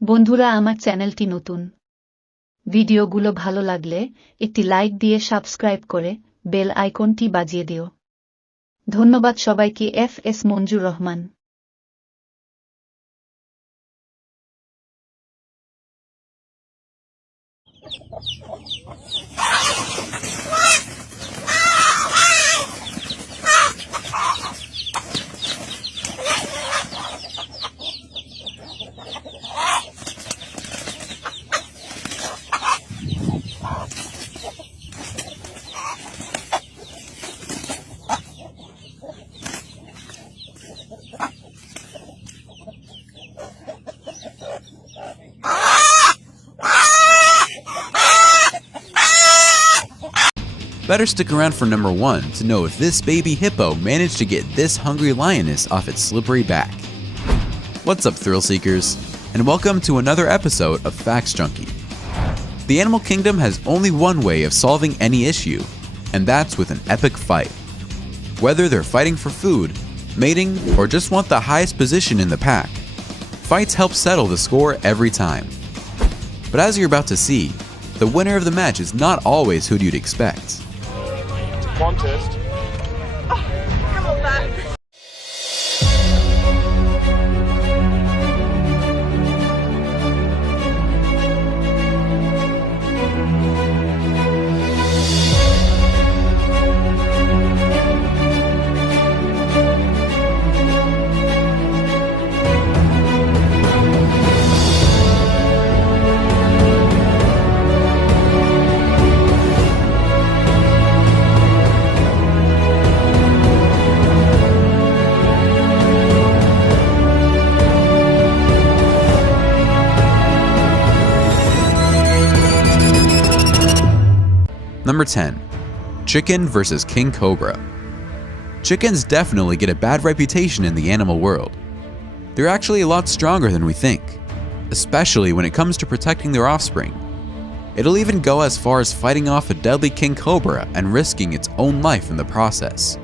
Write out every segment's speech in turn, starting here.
বন্ধুরা, আমার চ্যানেলটি নতুন। ভিডিওগুলো ভালো লাগলে একটি লাইক দিয়ে সাবস্ক্রাইব করে বেল আইকনটি বাজিয়ে দিও। ধন্যবাদ সবাইকে। এফ.এস. মঞ্জুর Rahman. Better stick around for number 1 to know if this baby hippo managed to get this hungry lioness off its slippery back. What's up, thrill seekers, and welcome to another episode of Facts Junkie. The animal kingdom has only one way of solving any issue, and that's with an epic fight. Whether they're fighting for food, mating, or just want the highest position in the pack, fights help settle the score every time. But as you're about to see, the winner of the match is not always who you'd expect. Contest. Oh, come on back. Number 10. Chicken versus King Cobra. Chickens definitely get a bad reputation in the animal world. They're actually a lot stronger than we think, especially when it comes to protecting their offspring. It'll even go as far as fighting off a deadly king cobra and risking its own life in the process.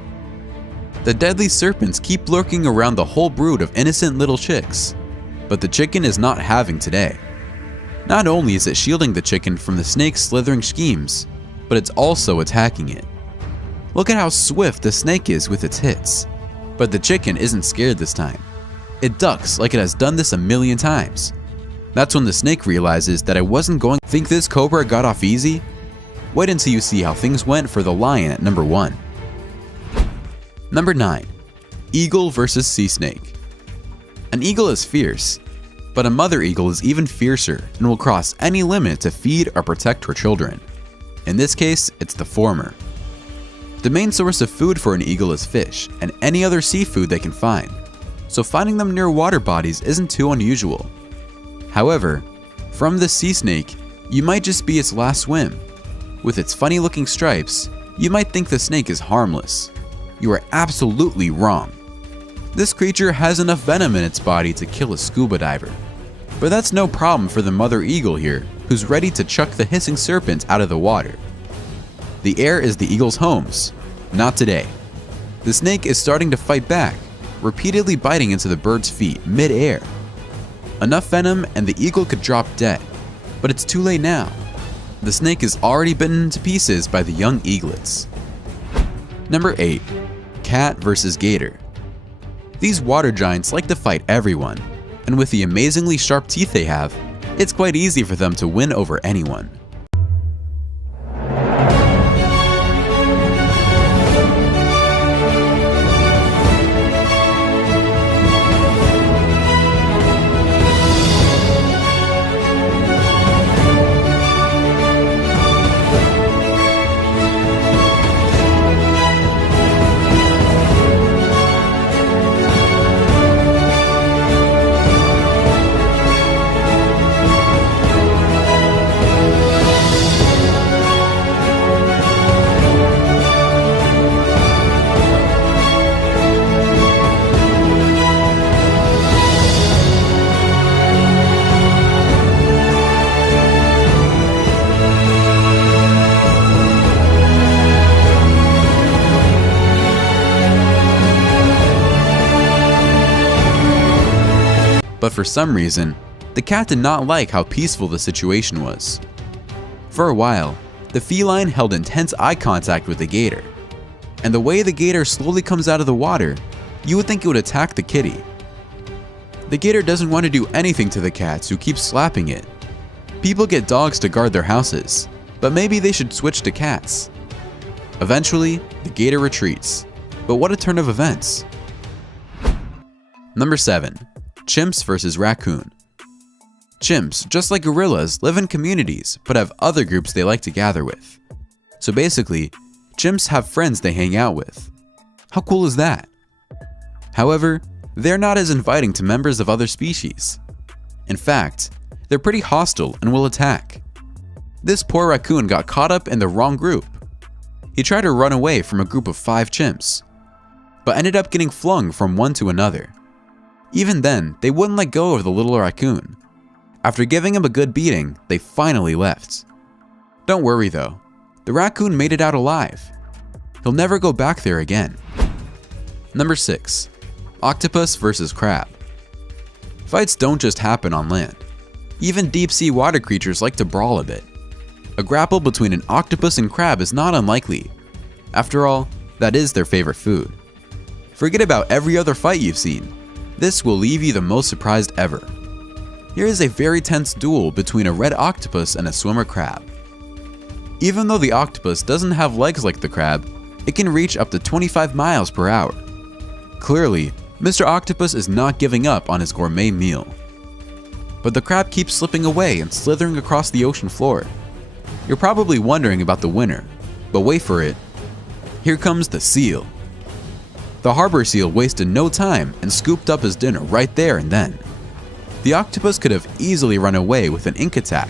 The deadly serpents keep lurking around the whole brood of innocent little chicks, but the chicken is not having today. Not only is it shielding the chicken from the snake's slithering schemes, but it's also attacking it. Look at how swift the snake is with its hits. But the chicken isn't scared this time. It ducks like it has done this a million times. That's when the snake realizes that I wasn't going to think this cobra got off easy. Wait until you see how things went for the lion at number 1. Number 9. Eagle versus sea snake. An eagle is fierce, but a mother eagle is even fiercer and will cross any limit to feed or protect her children. In this case, it's the former. The main source of food for an eagle is fish and any other seafood they can find, so finding them near water bodies isn't too unusual. However, from the sea snake, you might just be its last swim. With its funny looking stripes, you might think the snake is harmless. You are absolutely wrong. This creature has enough venom in its body to kill a scuba diver. But that's no problem for the mother eagle here, who's ready to chuck the hissing serpents out of the water. The air is the eagle's homes. Not today. The snake is starting to fight back, repeatedly biting into the bird's feet mid-air. Enough venom and the eagle could drop dead, but it's too late now. The snake is already bitten into pieces by the young eaglets. Number 8. Cat versus gator. These water giants like to fight everyone, and with the amazingly sharp teeth they have, it's quite easy for them to win over anyone. But for some reason, The cat did not like how peaceful the situation was. For a while, the feline held intense eye contact with the gator, and the way the gator slowly comes out of the water, you would think it would attack the kitty. The gator doesn't want to do anything to the cats who keep slapping it. People get dogs to guard their houses, but maybe they should switch to cats. Eventually, the gator retreats, but what a turn of events. Number 7. Chimps versus raccoon. Chimps, just like gorillas, live in communities but have other groups they like to gather with. So basically, chimps have friends they hang out with. How cool is that? However, they're not as inviting to members of other species. In fact, they're pretty hostile and will attack. This poor raccoon got caught up in the wrong group. He tried to run away from a group of 5 chimps, but ended up getting flung from one to another. Even then, they wouldn't let go of the little raccoon. After giving him a good beating, they finally left. Don't worry though, the raccoon made it out alive. He'll never go back there again. Number 6. Octopus versus crab. Fights don't just happen on land. Even deep-sea water creatures like to brawl a bit. A grapple between an octopus and crab is not unlikely. After all, that is their favorite food. Forget about every other fight you've seen. This will leave you the most surprised ever. Here is a very tense duel between a red octopus and a swimmer crab. Even though the octopus doesn't have legs like the crab, it can reach up to 25 miles per hour. Clearly, Mr. Octopus is not giving up on his gourmet meal. But the crab keeps slipping away and slithering across the ocean floor. You're probably wondering about the winner, but wait for it. Here comes the seal. The harbor seal wasted no time and scooped up his dinner right there and then. The octopus could have easily run away with an ink attack,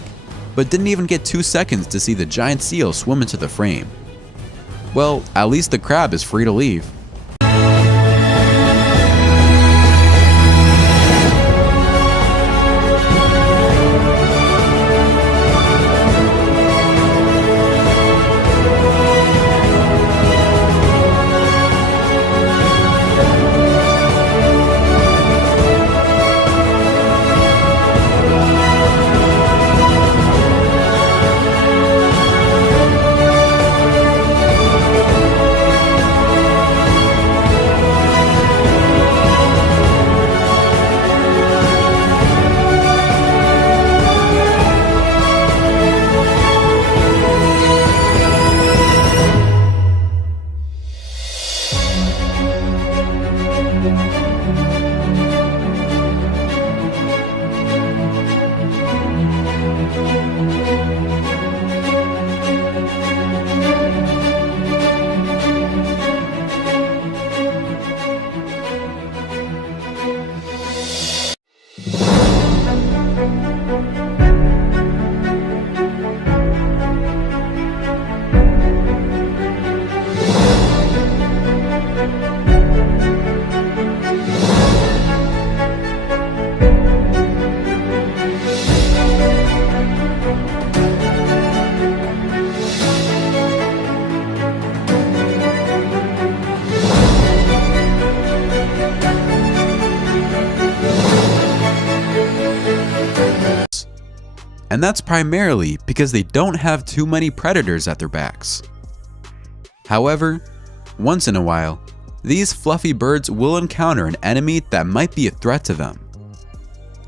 but didn't even get 2 seconds to see the giant seal swim into the frame. Well, at least the crab is free to leave. And that's primarily because they don't have too many predators at their backs. However, once in a while, these fluffy birds will encounter an enemy that might be a threat to them.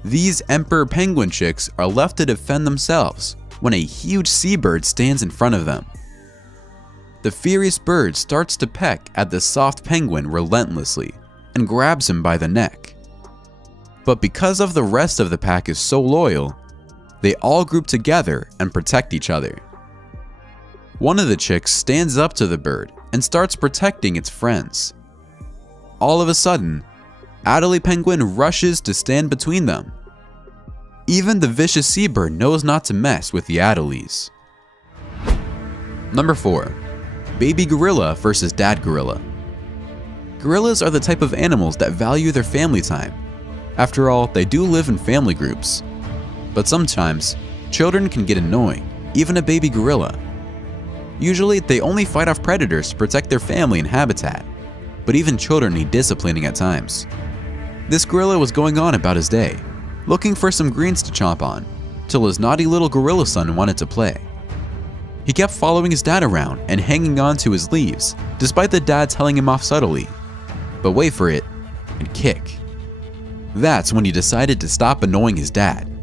These emperor penguin chicks are left to defend themselves when a huge seabird stands in front of them. The furious bird starts to peck at the soft penguin relentlessly and grabs him by the neck. But because of the rest of the pack is so loyal, they all group together and protect each other. One of the chicks stands up to the bird and starts protecting its friends. All of a sudden, Adelie Penguin rushes to stand between them. Even the vicious seabird knows not to mess with the Adelies. Number 4. Baby gorilla versus dad gorilla. Gorillas are the type of animals that value their family time. After all, they do live in family groups. But sometimes, children can get annoying, even a baby gorilla. Usually, they only fight off predators to protect their family and habitat, but even children need disciplining at times. This gorilla was going on about his day. looking for some greens to chomp on, till his naughty little gorilla son wanted to play. He kept following his dad around and hanging on to his leaves, despite the dad telling him off subtly. But wait for it, and kick. That's when he decided to stop annoying his dad